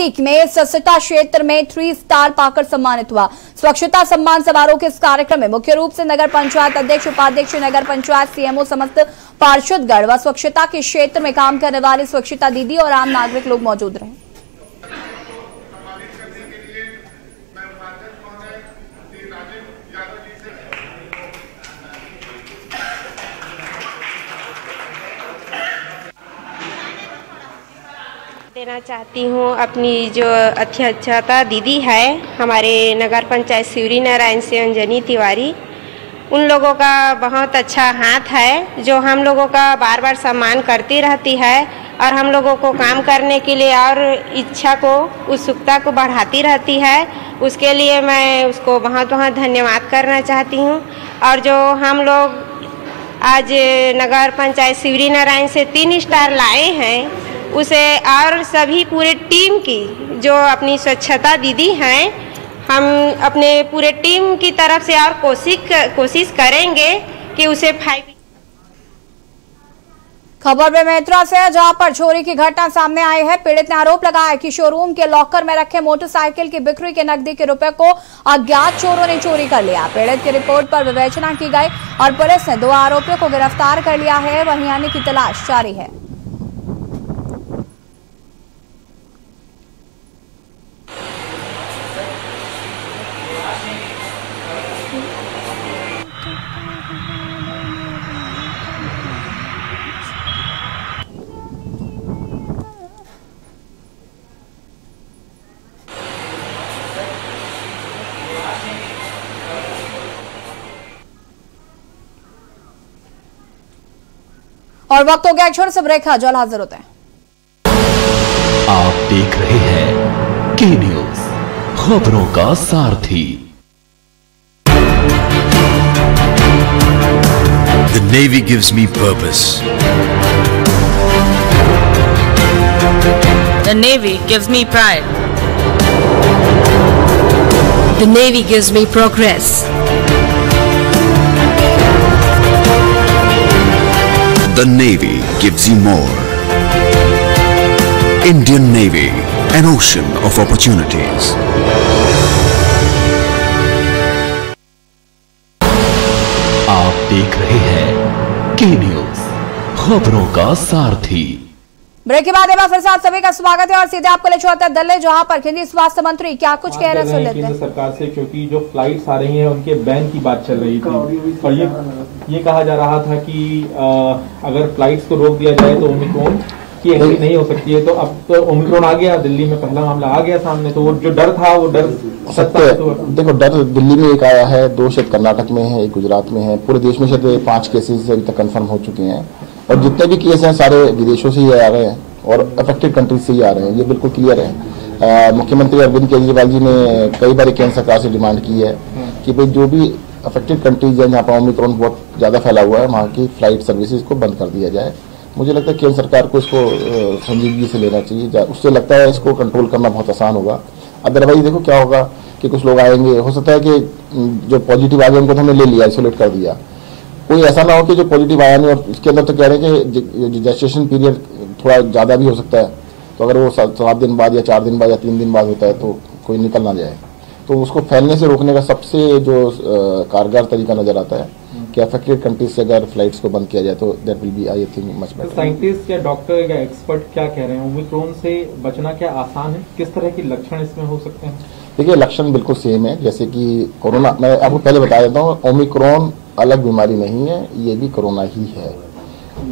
District में स्वच्छता क्षेत्र में 3 स्टार पाकर सम्मानित हुआ। स्वच्छता सम्मान समारोह के इस कार्यक्रम में मुख्य रूप से नगर पंचायत अध्यक्ष, उपाध्यक्ष, नगर पंचायत सीएमओ, समस्त पार्षदगण व स्वच्छता के क्षेत्र में काम करने वाले स्वच्छता दीदी और आम नागरिक लोग मौजूद रहे। देना चाहती हूँ अपनी जो अध्यक्षता दीदी है हमारे नगर पंचायत शिवरी नारायण से अंजनी तिवारी, उन लोगों का बहुत अच्छा हाथ है जो हम लोगों का बार बार सम्मान करती रहती है और हम लोगों को काम करने के लिए और इच्छा को, उत्सुकता को बढ़ाती रहती है। उसके लिए मैं उसको बहुत बहुत धन्यवाद करना चाहती हूँ। और जो हम लोग आज नगर पंचायत शिवरी नारायण से 3 स्टार लाए हैं, उसे और सभी पूरे टीम की जो अपनी स्वच्छता दीदी हैं, हम अपने पूरे टीम की तरफ से और कोशिश करेंगे कि उसे 5। खबर बेमेतरा से है, जहां पर चोरी की घटना सामने आई है। पीड़ित ने आरोप लगाया कि शोरूम के लॉकर में रखे मोटरसाइकिल की बिक्री के नकदी के रुपए को अज्ञात चोरों ने चोरी कर लिया। पीड़ित की रिपोर्ट पर विवेचना की गई और पुलिस ने 2 आरोपियों को गिरफ्तार कर लिया है। वहीं अन्य की तलाश जारी है। और वक्त हो गया एक छोटे से ब्रेक का, जल्द हाजिर होते हैं। आप देख रहे हैं के न्यूज, खबरों का सारथी। The Navy gives me purpose. The Navy gives me pride. The Navy gives me progress. The Navy gives you more. Indian Navy, an ocean of opportunities. आप देख रहे हैं के न्यूज, खबरों का सारथी। ब्रेक के बाद एक बार फिर से आप सभी का स्वागत है और सीधे आपको ले चलते हैं दिल्ली, जहां पर केंद्रीय स्वास्थ्य मंत्री क्या कुछ कह रहे हैं सुन लेते हैं। सरकार से, क्योंकि जो फ्लाइट्स आ रही हैं उनके बैन की बात चल रही थी और ये कहा जा रहा था कि अगर फ्लाइट्स को रोक दिया जाए तो ओमिक्रॉन की एंट्री नहीं हो सकती है। तो अब तो ओमिक्रॉन आ गया, दिल्ली में पहला मामला आ गया सामने, तो वो जो डर था वो डर सत्य है। देखो, डर दिल्ली में एक आया है, 2 शायद कर्नाटक में है, 1 गुजरात में है, पूरे देश में शायद 5 केसेस अभी तक कंफर्म हो चुके हैं और जितने भी केस हैं सारे विदेशों से ही आ रहे हैं और अफेक्टेड कंट्रीज से ही आ रहे हैं, ये बिल्कुल क्लियर है। मुख्यमंत्री अरविंद केजरीवाल जी ने कई बार केंद्र सरकार से डिमांड की है कि भाई जो भी अफेक्टेड कंट्रीज हैं जहाँ पर ओमिक्रॉन बहुत ज़्यादा फैला हुआ है, वहाँ की फ्लाइट सर्विसेज को बंद कर दिया जाए। मुझे लगता है केंद्र सरकार को इसको संजीदगी से लेना चाहिए, उससे लगता है इसको कंट्रोल करना बहुत आसान होगा। अदरवाइज देखो क्या होगा कि कुछ लोग आएंगे, हो सकता है कि जो पॉजिटिव आ गए उनको तो हमने ले लिया, आइसोलेट कर दिया, कोई ऐसा ना हो कि जो पॉजिटिव आया नहीं और इसके अंदर तो कह रहे हैं कि जेस्टेशन पीरियड थोड़ा ज़्यादा भी हो सकता है, तो अगर वो 7 दिन बाद या 4 दिन बाद या 3 दिन बाद होता है तो कोई निकल ना जाए। तो उसको फैलने से रोकने का सबसे जो कारगर तरीका नजर आता है कि अफेक्टेड कंट्रीज से अगर फ्लाइट्स को बंद किया जाए तो that will be I think much better. Scientist या डॉक्टर या एक्सपर्ट क्या कह रहे हैं, ओमिक्रॉन से बचना क्या आसान है, किस तरह के लक्षण इसमें हो सकते हैं? देखिए, लक्षण बिल्कुल सेम है जैसे कि कोरोना। मैं आपको पहले बता देता हूँ, ओमिक्रॉन अलग बीमारी नहीं है, ये भी कोरोना ही है।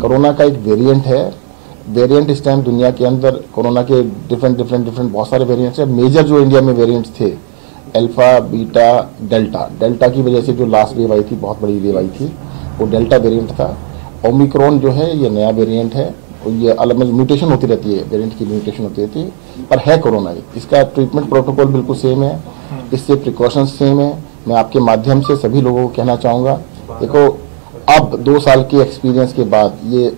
कोरोना का एक वेरिएंट है। वेरिएंट इस टाइम दुनिया के अंदर कोरोना के डिफरेंट बहुत सारे वेरिएंट्स हैं। मेजर जो इंडिया में वेरिएंट्स थे, अल्फा, बीटा, डेल्टा की वजह से जो लास्ट वेव आई थी, बहुत बड़ी वेव आई थी, वो डेल्टा वेरिएंट था। ओमिक्रॉन जो है ये नया वेरिएंट है, ये अलग म्यूटेशन होती रहती है, वेरिएंट की म्यूटेशन होती रहती है, पर है कोरोना ही। इसका ट्रीटमेंट प्रोटोकॉल बिल्कुल सेम है, इससे प्रिकॉशंस सेम है। मैं आपके माध्यम से सभी लोगों को कहना चाहूँगा, देखो अब 2 साल के एक्सपीरियंस के बाद ये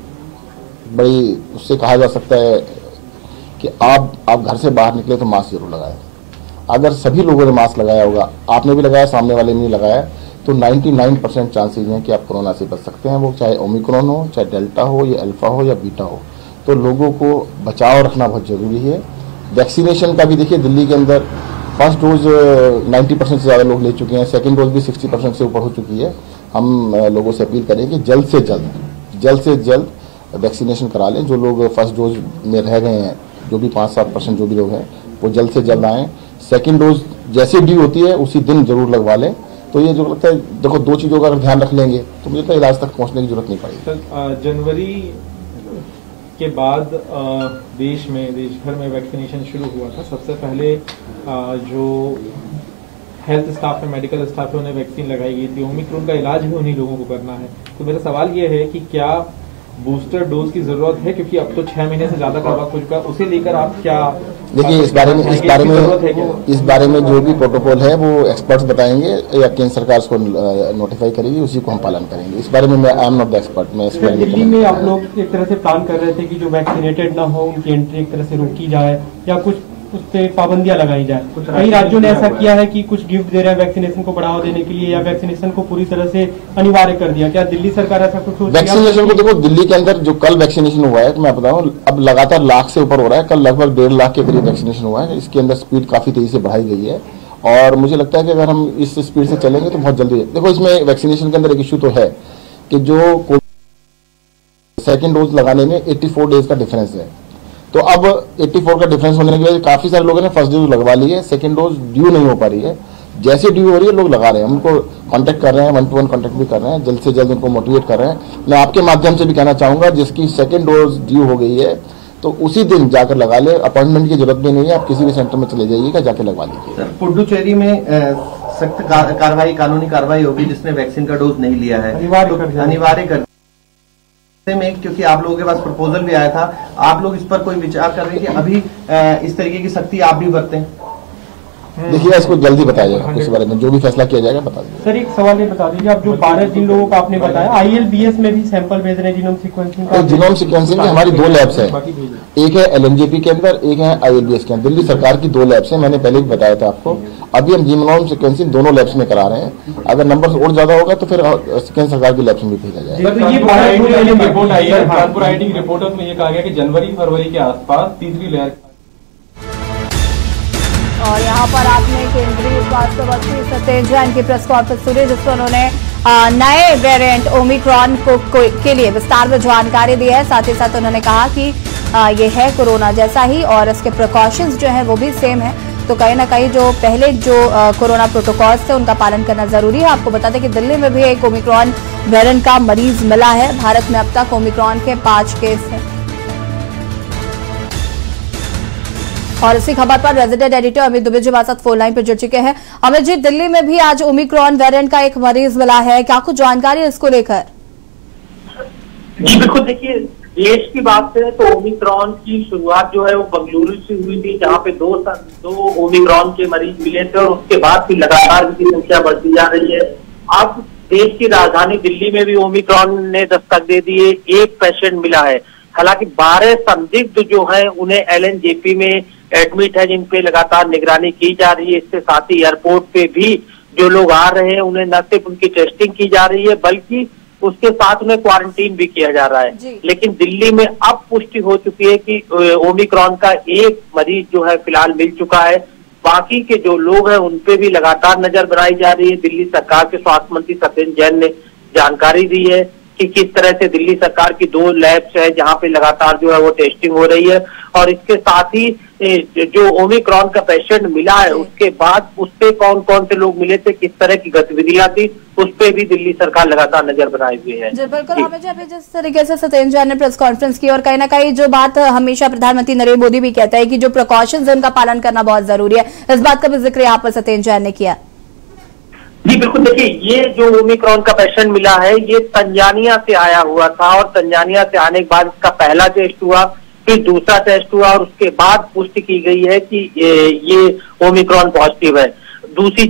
बड़ी उससे कहा जा सकता है कि आप घर से बाहर निकले तो मास्क जरूर लगाएं। अगर सभी लोगों ने मास्क लगाया होगा, आपने भी लगाया, सामने वाले ने नहीं लगाया, तो 99% चांसेस हैं कि आप कोरोना से बच सकते हैं, वो चाहे ओमिक्रॉन हो, चाहे डेल्टा हो, या अल्फा हो, या बीटा हो। तो लोगों को बचाव रखना बहुत ज़रूरी है। वैक्सीनेशन का भी देखिए, दिल्ली के अंदर फर्स्ट डोज 90% से ज़्यादा लोग ले चुके हैं, सेकंड डोज भी 60% से ऊपर हो चुकी है। हम लोगों से अपील करें कि जल्द से जल्द वैक्सीनेशन करा लें। जो लोग फर्स्ट डोज में रह गए हैं, जो भी 5-7% जो भी लोग हैं, वो जल्द से जल्द आएँ। सेकंड डोज जैसे ड्यू होती है उसी दिन जरूर लगवा लें। तो ये जो लगता है, देखो 2 चीज़ों का अगर ध्यान रख लेंगे तो मुझे तो इलाज तक पहुंचने की जरूरत नहीं पड़ेगी। सर, जनवरी के बाद देश भर में वैक्सीनेशन शुरू हुआ था। सबसे पहले जो हेल्थ स्टाफ है, मेडिकल स्टाफ है, उन्हें वैक्सीन लगाई गई थी। ओमिक्रॉन का इलाज भी उन्हीं लोगों को करना है। तो मेरा सवाल ये है कि क्या बूस्टर डोज की जरूरत है, क्योंकि अब तो 6 महीने से ज्यादा का वक्त हो चुका है, उसे लेकर आप क्या देखिए, इस बारे में जो भी प्रोटोकॉल है वो एक्सपर्ट्स बताएंगे या केंद्र सरकार उसको नोटिफाई करेगी, उसी को हम पालन करेंगे। इस बारे में I am not the expert. मैं दिल्ली में आप लोग एक तरह से प्लान कर रहे थे कि जो वैक्सीनेटेड ना हो उनकी एंट्री एक तरह से रोकी जाए या कुछ उस पर पाबंदियां लगाई जाए। कई राज्यों ने ऐसा किया है कि कुछ गिफ्ट दे रहे हैं वैक्सीनेशन को बढ़ावा देने के लिए, या वैक्सीनेशन को पूरी तरह से अनिवार्य कर दिया। क्या दिल्ली सरकार ऐसा कुछ वैक्सीनेशन को? देखो, दिल्ली के अंदर जो कल वैक्सीनेशन हुआ है, तो मैं बताऊं, अब लगातार लाख से ऊपर हो रहा है। कल लगभग 1.5 लाख के करीब वैक्सीनेशन हुआ है। इसके अंदर स्पीड काफी तेजी से बढ़ाई गई है और मुझे लगता है कि अगर हम इस स्पीड से चलेंगे तो बहुत जल्दी। देखो, इसमें वैक्सीनेशन के अंदर एक इश्यू तो है कि जो सेकेंड डोज लगाने में 84 डेज का डिफरेंस है। तो अब 84 का डिफरेंस होने की वजह से काफी सारे लोगों ने फर्स्ट डोज लगवा ली है, सेकंड डोज ड्यू नहीं हो पा रही है। जैसे ड्यू हो रही है लोग लगा रहे हैं, उनको कांटेक्ट कर रहे हैं, 1-to-1 कांटेक्ट भी कर रहे हैं, जल्द से जल्द उनको मोटिवेट कर रहे हैं। मैं आपके माध्यम से भी कहना चाहूंगा, जिसकी सेकंड डोज ड्यू हो गई है तो उसी दिन जाकर लगा ले, अपॉइंटमेंट की जरूरत भी नहीं है। आप किसी भी सेंटर में चले जाइएगा, जाके लगवा लीजिए। पुडुचेरी में सख्त कानूनी कार्रवाई होगी जिसने वैक्सीन का डोज नहीं लिया है, अनिवार्य कर में, क्योंकि आप लोगों के पास प्रपोजल भी आया था। आप लोग इस पर कोई विचार कर रहे हैं कि अभी इस तरीके की सख्ती आप भी बरतें? देखिए, इसको जल्दी बताया जाएगा, इस बारे में जो भी फैसला किया जाएगा बता दीजिए। सर, एक सवाल ये बता दीजिए, आप जो 12 जिन लोगों को आपने बताया, ILBS में भी सैंपल भेज रहे हैं जीनोम सीक्वेंसिंग का? जीनोम सीक्वेंसिंग की हमारी 2 लैब्स हैं, एक है LNJP के अंदर, एक है ILBS के अंदर। दिल्ली सरकार की 2 लैब्स हैं, मैंने पहले भी बताया था आपको। अभी हम जीनोम सीक्वेंसिंग दोनों लैब्स में करा रहे हैं। अगर नंबर और ज्यादा होगा तो फिर केंद्र सरकार की लैब्स में भी भेजा जाएगा। रिपोर्ट आई है, कानपुर IIT की रिपोर्ट में ये कहा गया कि जनवरी-फरवरी के आसपास तीसरी लहर। और यहाँ पर आपने केंद्रीय स्वास्थ्य मंत्री सत्येंद्र जैन की प्रेस कॉन्फ्रेंस सुनी, जिसमें उन्होंने नए वेरिएंट ओमिक्रॉन के लिए विस्तार में जानकारी दी है। साथ ही साथ उन्होंने कहा कि ये है कोरोना जैसा ही और इसके प्रिकॉशंस जो है वो भी सेम है। तो कहीं ना कहीं जो पहले जो कोरोना प्रोटोकॉल्स थे उनका पालन करना जरूरी है। आपको बता दें कि दिल्ली में भी एक ओमिक्रॉन वेरिएंट का मरीज मिला है। भारत में अब तक ओमिक्रॉन के 5 केस हैं। और इसी खबर पर रेजिडेंट एडिटर अमित दुबे जी हमारे साथ फोन लाइन पर जुड़ चुके हैं। अमित जी, दिल्ली में भी आज ओमिक्रॉन वेरिएंट का एक मरीज मिला है, क्या कुछ जानकारी है इसको लेकर? जी बिल्कुल, देखिए देश की बात करें तो ओमिक्रॉन की शुरुआत जो है वो बंगलुरु से हुई थी, जहाँ पे दो ओमिक्रॉन के मरीज मिले थे और उसके बाद फिर लगातार इनकी संख्या बढ़ती जा रही है। अब देश की राजधानी दिल्ली में भी ओमिक्रॉन ने दस्तक दे दी है, एक पेशेंट मिला है। हालांकि 12 संदिग्ध जो है उन्हें LNJP में एडमिट है, जिन पे लगातार निगरानी की जा रही है। इसके साथ ही एयरपोर्ट पे भी जो लोग आ रहे हैं उन्हें न सिर्फ उनकी टेस्टिंग की जा रही है बल्कि उसके साथ उन्हें क्वारंटीन भी किया जा रहा है। लेकिन दिल्ली में अब पुष्टि हो चुकी है कि ओमिक्रॉन का एक मरीज जो है फिलहाल मिल चुका है। बाकी के जो लोग हैं उन पे भी लगातार नजर बनाई जा रही है। दिल्ली सरकार के स्वास्थ्य मंत्री सत्येंद्र जैन ने जानकारी दी है कि किस तरह से दिल्ली सरकार की 2 लैब्स है जहां पे लगातार जो है वो टेस्टिंग हो रही है। और इसके साथ ही जो ओमिक्रॉन का पेशेंट मिला है उसके बाद उस पे कौन कौन से लोग मिले थे, किस तरह की गतिविधियां थी, उस पे भी दिल्ली सरकार लगातार नजर बनाए हुए है। जी बिल्कुल, हमें जब जिस तरीके से सत्येंद्र जैन ने प्रेस कॉन्फ्रेंस की और कहीं ना कहीं जो बात हमेशा प्रधानमंत्री नरेंद्र मोदी भी कहता है कि जो प्रिकॉशंस है उनका पालन करना बहुत जरूरी है, इस बात का भी जिक्र यहाँ पर सत्येंद्र जैन ने किया। जी बिल्कुल, देखिए ये जो ओमिक्रॉन का पेशेंट मिला है ये तंजानिया से आया हुआ था और तंजानिया से आने के बाद इसका पहला टेस्ट हुआ, फिर दूसरा टेस्ट हुआ और उसके बाद पुष्टि की गई है कि ये ओमिक्रॉन पॉजिटिव है। दूसरी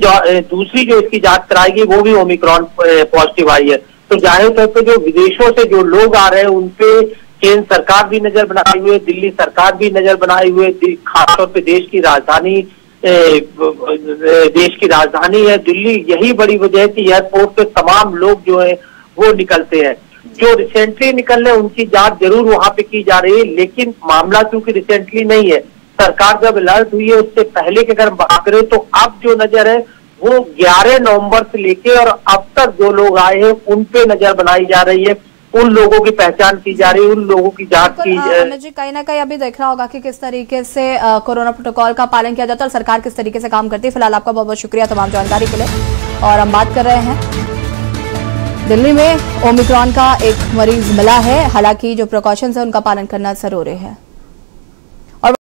जो इसकी जांच कराई गई वो भी ओमिक्रॉन पॉजिटिव आई है। तो जाहिर तौर पर जो विदेशों से जो लोग आ रहे हैं उनपे केंद्र सरकार भी नजर बनाए हुए, दिल्ली सरकार भी नजर बनाए हुए। खासतौर पर देश की राजधानी है दिल्ली, यही बड़ी वजह है कि एयरपोर्ट पे तमाम लोग जो है वो निकलते हैं। जो रिसेंटली निकल रहे हैं उनकी जांच जरूर वहां पे की जा रही है, लेकिन मामला क्योंकि रिसेंटली नहीं है, सरकार जब अलर्ट हुई है उससे पहले के अगर बात करें तो अब जो नजर है वो 11 नवंबर से लेके और अब तक जो लोग आए हैं उन पे नजर बनाई जा रही है, उन लोगों की पहचान की जा रही है, उन लोगों की जांच की अमित जी कहीं ना कहीं अभी देखना होगा कि किस तरीके से कोरोना प्रोटोकॉल का पालन किया जाता है और सरकार किस तरीके से काम करती है। फिलहाल आपका बहुत बहुत शुक्रिया तमाम जानकारी के लिए। और हम बात कर रहे हैं दिल्ली में ओमिक्रॉन का एक मरीज मिला है, हालांकि जो प्रिकॉशंस है उनका पालन करना जरूरी है।